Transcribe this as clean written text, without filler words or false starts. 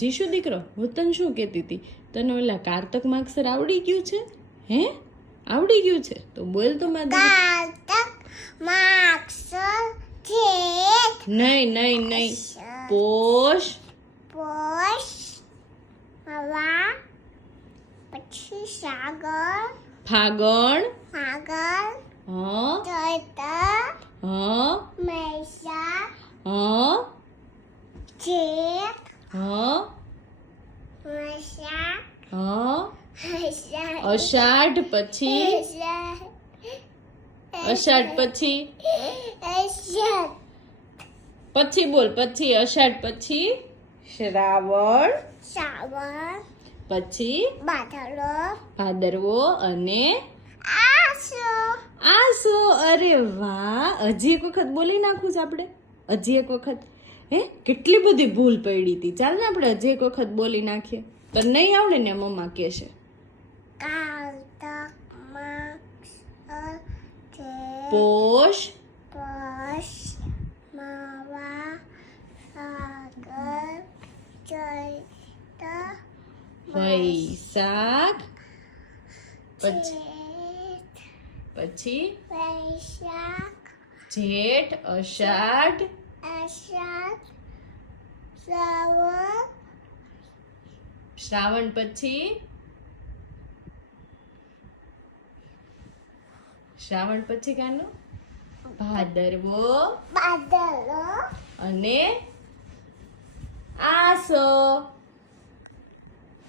જીશુ દીકરો, હું તને શું કહેતી હતી, તને ઓલા કારતક માગસર આવડી ગયું છે? હે, આવડી ગયું છે? તો બોલ તો મારી કારતક માગસર જેઠ નહીં નહીં નહીં, પોષ પોષ હવા પછી સાગર ફાગણ ફાગણ હા ચૈત્ર હા મૈસાખ હા જેઠ હા વૈશાખ હા અષાઢ અષાઢ પછી અષાઢ પછી પછી બોલ, પછી અષાઢ પછી શ્રાવણ શ્રાવણ પછી ભાદરવો ભાદરવો અને આસો આસો. અરે વાહ, હજી એક વખત બોલી નાખું છે આપણે, હજી એક વખત. હે, કેટલી બધી ભૂલ પડી હતી. ચાલ ને આપણે હજી એક વખત બોલી નાખીએ. તો નહીં આવડે ને મમ્મા કહેશે. કારતક માગસર જેઠ પોષ પોષ માવા સાગર ચૈત્ર વૈશાખ પછી જેઠ પછી વૈશાખ જેઠ અષાઢ અષાઢ શ્રાવણ શ્રાવણ પછી શ્રાવણ પછી કાનું ભાદરવો ભાદરવો અને આસો.